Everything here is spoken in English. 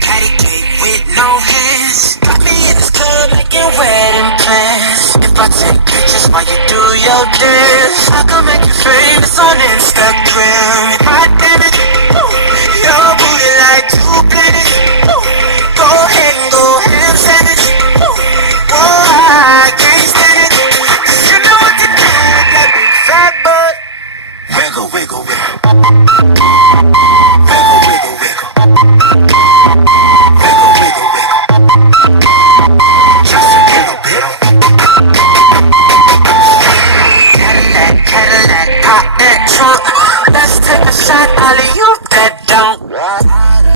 Patty cake with no hands. Got me in this club making wedding plans. If I take pictures while you do your dance, I can make you famous on Instagram. Hot damn it, ooh, your booty like two planets. Ooh, go ahead and go ham sandwich. Ooh, whoa, I can't stand it. 'Cause you know what to do with that big fat butt. Wiggle, wiggle, wiggle. Wiggle, wiggle, wiggle. Wiggle, wiggle, wiggle. Just a little bit. Cadillac, Cadillac, pop that trunk. Let's take a shot, alley-oop that